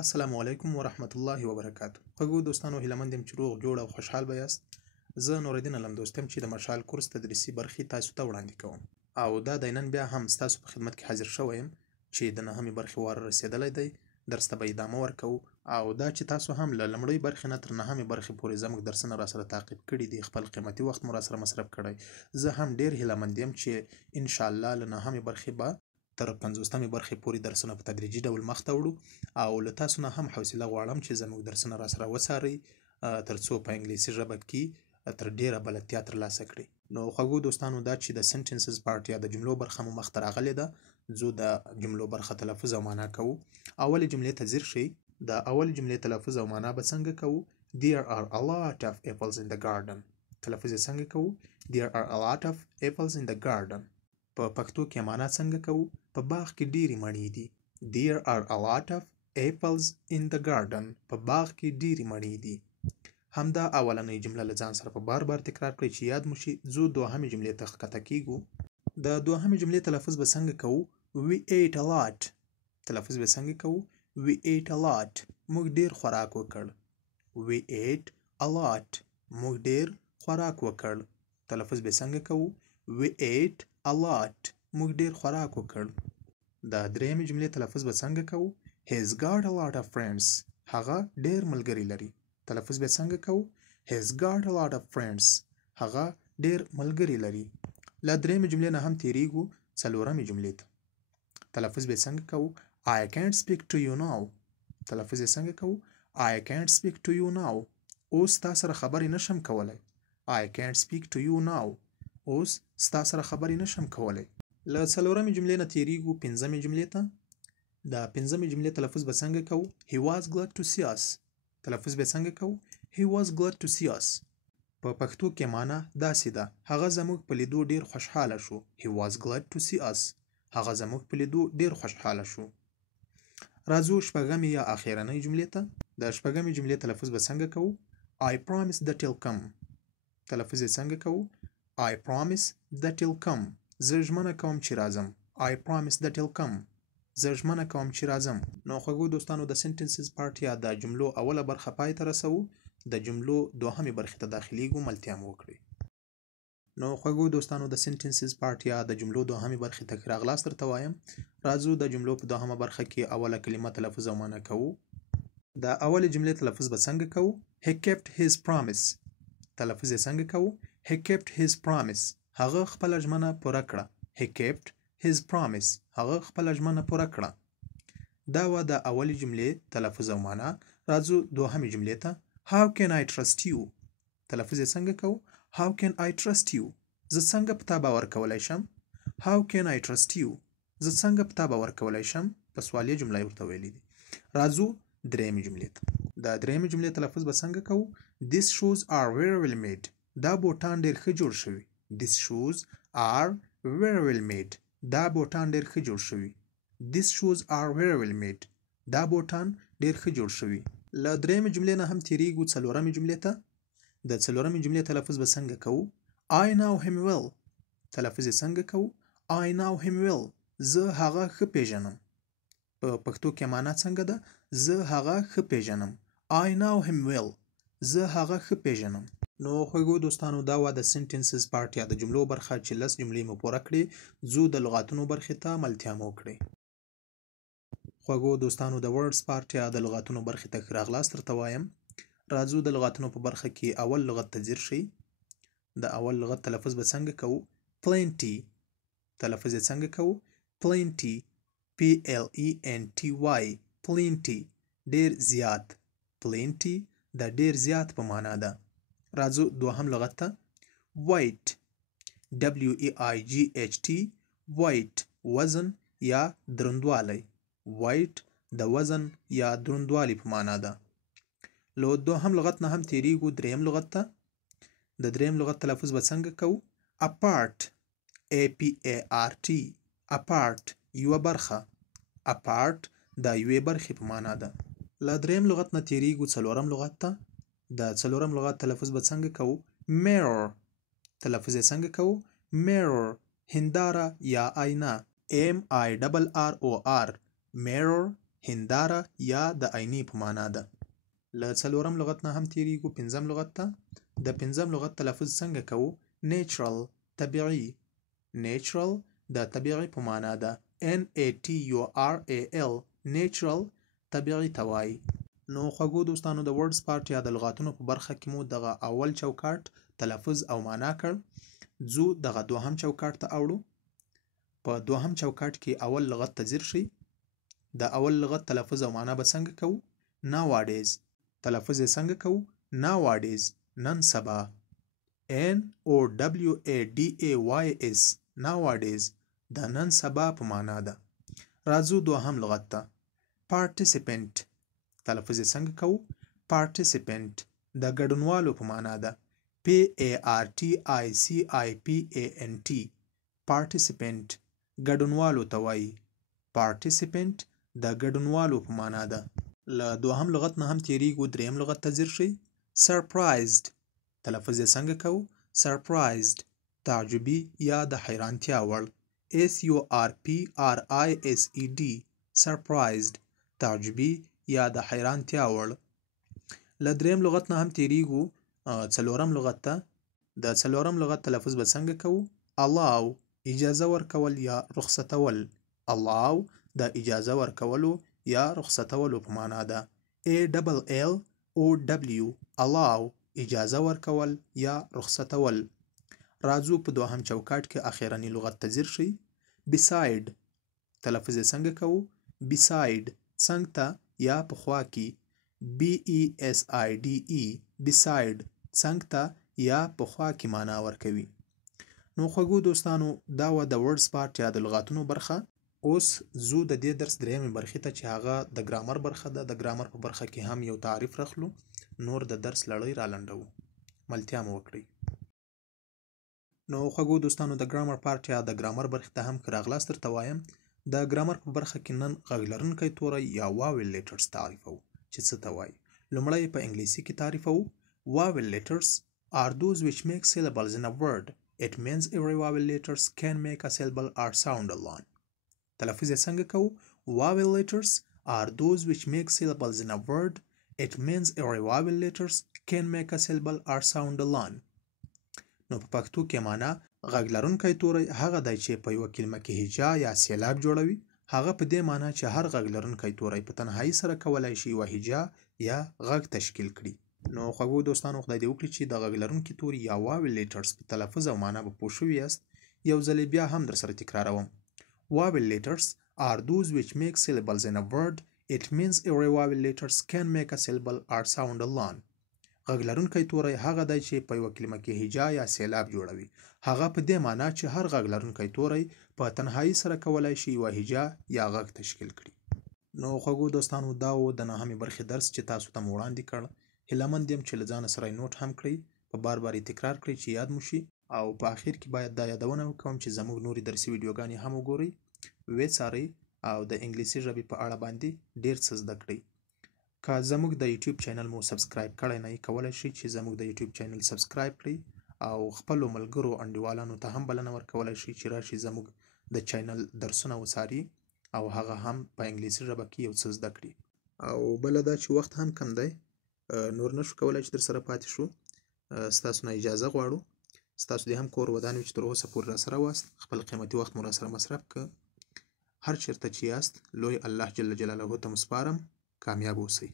السلام علیکم ورحمت الله وبرکاتو. خوږو دوستانو، هیله مند یم چې روغ جوړ او خوشحال به یاست. زه نورالدین علم دوست یم چې د مشال کورس تدریسي برخې تاسو ته وړاندې کوم، او دا د نن بیا هم ستاسو په خدمت کې حاضر شوی یم چې د نهمې برخې وار رسېدلی دی. درس ته به ادامه ورکوو، او دا چې تاسو هم له لومړۍ برخې نه تر نهمې برخې پورې زموږ درسونه راسره تعقیب کړي دي، خپل قیمتي وخت مو راسره مصرف کړی. زه هم ډېر هیله مند یم چې انشاءالله له نهمې برخې به تر 50مې برخې پورې درسونه په تدریجي ډول مخ ته وړو، او له تاسو نه هم حوصله غواړم چې زموږ درسونه راسره وڅارئ، ترڅو په انګلیسي ژبه کې تر ډیره بلدتیا ترلاسه کړئ. نو خوږو دوستانو، دا چې د سنټنسز پارت یا د جملو برخه مو مخ ته راغلې ده، زه د جملو برخه تلفظ او معنا کوو. اولې جملې ته ځیر شئ. د اولې جملې تلفظ او معنا به څنګه کوو؟ There are a lot of apples in the garden. تلفظ یې څنګه کوو؟ There are a lot of apples in the garden. په پښتو کې معنا څنګه کوو؟ په باغ کې ډېرې مڼې دي. There are a lot of apples in the garden. په باغ کې ډېرې مڼې دي. همدا اولنۍ جمله له ځان سره په بار بار تکرار کړئ چې یاد مو شي. زه دوهمې جملې ته ښکته کیږو. د دوهمې جملې تلفظ به څنګه کوو؟ We ate a lot. تلفظ به څنګه کوو؟ We ate a lot. موږ ډېر خوراک وکړ. We ate a lot. موږ ډېر خوراک وکړ. تلفظ به څنګه کوو؟ We ate a lot. موږ ډېر خوراک وکړ. د درېیمې جملې تلفظ به څنګه کوو؟ He's got a lot of friends. هغه ډېر ملګري لري. تلفظ به څنګه کوو؟ He's got a lot of friends. هغه ډېر ملګري لري. له درېیمې جملې نه هم تیریږو څلورمې جملې ته. تلفظ به څنګه کوو؟ I can't speak to you now. تلفظ یې څنګه کوو؟ I can't speak to you now. اوس تا سره خبرې نشم کولی. I can't speak to you now. اوس ستا سره خبرې نشم کولی. له څلورمې جملې نه تیریږو پنځمې جملې ته. د پنځمې جملې تلفظ به څنګه کوو؟ He was glad to see us. تلفظ به څنګه کوو؟ He was glad to see us. په پښتو کې معنا داسې ده: هغه زموږ په لیدو ډېر خوشحاله شو. He was glad to see us. هغه زموږ په لیدو ډېر خوشحاله شو. راځو شپږمې یا اخرنۍ جملې ته. د شپږمې جملې تلفظ به څنګه کوو؟ I promise that you'll come. تلفظ یې څنګه کوو؟ I promise that you'll come. زه ژمنه کوم چې راځم. I promise that you'll come. زه ژمنه کوم چې راځم. نو خوږو دوستانو، د سنټنسز پارت یا د جملو اوله برخه پای ته رسوو. د جملو دوهمې برخې ته داخلیږو. ملتیا مو وکړئ. نو خوږو دوستانو، د سنټنسز پارت یا د جملو دوهمې برخې ته ښه راغلاست درته وایم. راځو د جملو په دوهمه برخه کې اوله کلمه تلفظ او معنا کوو. د اولې جملې تلفظ به څنګه کوو؟ He kept his promise. تلفظ یې څنګه کوو؟ He kept his promise. هغه خپله ژمنه پوره کړه. He kept his promise. هغه خپله ژمنه پوره کړه. دا وه د اولې جملې تلفظ او معنا. راځو دوهمې جملې ته. How can I trust you. تلفظ یې څنګه کوو؟ How can I trust you. زه څنګه په تا باور کولی شم؟ How can I trust you. زه څنګه په تا باور کولی شم؟ په سوالیه جمله یې ورته ویلي دي. راځو درېیمې جملې ته. د درېیمې جملې تلفظ به څنګه کوو؟ These shoes are very well made. دا بوټان ډېر ښه جوړ شوي. These shoes are very well made. دا بوټان ډېر ښه جوړ شوي. These shoes are very well made. دا بوټان ډېر ښه جوړ شوي. له درېیمې جملې نه هم تیریږو څلورمې جملې ته. د څلورمې جملې تلفظ به څنګه کوو؟ I know him well. تلفظ یې څنګه کوو؟ I know him well. زه هغه ښه پیژنم. په پښتو کې معنا څنګه ده؟ زه هغه ښه پیژنم. I know him well. زه هغه ښه پیژنم. نو خوږو دوستانو، دا وه د سنټنسز پارت یا د جملو برخه چې 10 جملې مو پوره کړې. ځو د لغاتونو برخې ته ملتیا مو وکړئ. خوږو دوستانو، د ورډز پارت یا د لغاتونو برخې ته ښه راغلاست درته وایم. راځو د لغاتونو په برخه کې اول لغت ته ځیر شئ. د اول لغت تلفظ به څنګه کوو؟ Plenty. تلفظ یې څنګه کوو؟ Plenty. Plenty. Plenty. ډېر زیات. Plenty د ډېر زیات په معنا ده. راځو دوهم لغت ته. Weight. Weight. Weight. وزن یا دروندوالی. Weight د وزن یا دروندوالی په معنا ده. له دوهم لغت نه هم تیریږو درېیم لغت ته. د درېیم لغت تلفظ به څنګه کوو؟ Apart. Apart. Apart. یوه برخه. Apart د یوې برخې په معنا ده. له درېیم لغت نه تیریږو څلورم لغت ته. د څلورم لغت تلفظ به څنګه کوو؟ Mirror. تلفظ یې څنګه کوو؟ Mirror. هنداره یا آینه. Mirror. Mirror. هنداره یا د آینې په معنا ده. له څلورم لغت نه هم تیریږو پنځم لغت ته. د پنځم لغت تلفظ څنګه کوو؟ نیچرل، طبیعي. نیچرل د طبیعي په معنا ده. natural نیچرل طبیعي ته وایي. نو خوږو دوستانو د ورډز پارت یا د لغاتونو په برخه کې مو دغه اول چوکاټ تلفظ او معنا کړ. ځو دغه دوهم چوکاټ ته اوړو. په دوهم چوکاټ کې اول لغت ته ځیر شئ. د اول لغت تلفظ او معنا به څنګه کوو؟ nowadays. تلفظ یې څنګه کوو؟ nowadays نن سبا. nowadays nowadays د نن سبا په معنا ده. راځو دوهم لغت ته. participant. تلفظ یې څنګه کوو؟ participant د ګډونوالو په معنا ده. participant participant ګډونوالو ته وایي. participant د ګډونوالو په معنا ده. له دوهم لغت نه هم تیریږو دریم لغت ته ځیر شئ. surprised. تلفظ یې څنګه کوو؟ surprised تعجبي یا د حیرانتیا وړ. surprised surprised تعجبي یا د حیرانتیا وړ. له دریم لغت نه هم تیریږو څلورم لغت ته. د څلورم لغت تلفظ به څنګه کوو؟ allow اجازه ورکول یا رخصتول. allow د اجازه ورکولو یا رخصتولو په معنا ده. allow اجازه ورکول یا رخصتول. راځو په دوهم چوکاټ کې اخیرنی لغت ته ځیر شئ. beside. تلفظ یې څنګه کوو؟ beside څنګ ته یا په خوا کې. beside څنګ ته یا په خوا کې معنا ورکوي. نو خوږو دوستانو دا و د ورډز پارت یا د لغاتونو برخه. اوس زو د دې درس دریمې برخې ته چې هغه د ګرامر برخه ده. د ګرامر په برخه کې هم یو تعریف رخلو. نور د درس لړۍ را لنډو. ملتیا مو وکړئ. نو خوږو دوستانو د ګرامر پارت یا د ګرامر برخې ته هم که راغلاست درته وایم. د ګرامر په برخه کې نن غږ لرونکی توری یا واول لیټرز تعریفوو چې څه ته وایي. لومړی په انګلیسي کې تعریفوو. Vowel letters are those which make syllables in a word. It means every vowel letters can make a syllable or sound alone. تلفظ یې څنګه کوو؟ Vowel letters are those which make syllables in a word. It means every vowel letters can make a syllable or sound alone. نو په پښتو کې معنا غږ لرونکی توری هغه دی چې په یوه کلمه کې هجا یا سیلاب جوړوي. هغه په دې معنا چې هر غږ لرونکی توری په تنهایی سره کولی شي یوه هجا یا غږ تشکیل کړي. نو خوږو دوستانو خدای دې وکړي چې د غږ لرونکي توري یا واول لیټرز په تلفظ او معنا به پوه شوي یاست. یو ځلې بیا هم در سره تکراروم. Vowel letters are those which make syllables in a word. It means every vowel letters can make a syllable or sound alone. غږ لرونکی توری هغه دی چې په یوه کلمه کې هجا یا سیلاب جوړوي. هغه په دې معنا چې هر غږ لرونکی توری په تنهایی سره کولی شي یوه هجا یا غږ تشکیل کړي. نو خوږو دوستانو دا و د نهمې برخې درس چې تاسو ته مو وړاندې کړ. هیلهمند یم چې له ځانه سره نوټ هم کړئ. په بار بار تکرار کړئ چې یاد مو شي. او په اخر کې باید دا یادونه وکړم چې زموږ نورې درسي ویډیوګانې هم وګورئ، ویې څارئ او د انګلیسي ژبې په اړه باندې ډېر څه زده کړئ. که زموږ د یوټیوب چینل مو سبسکرایب کړی نه یې، کولی شئ چې زموږ د یوټیوب چینل سبسکرایب کړئ او خپلو ملګرو انډیوالانو ته هم بلنه ورکولی شئ چې راشي زموږ د چینل درسونه وڅاري او هغه هم په انګلیسي ژبه کې یو څه زده کړي. او بله دا چې وخت هم کم دی، نور نشو کولی چې در سره پاتې شو. ستاسو نه اجازه غواړو. ستاسو دې هم کور ودان وي چې تر اوسه پورې را سره واست. خپل قیمتي وخت مو را سره مصرف که. هر چېرته چې یاست لوی الله جل جلاله ته مو سپارم. کامیاب اوسئ.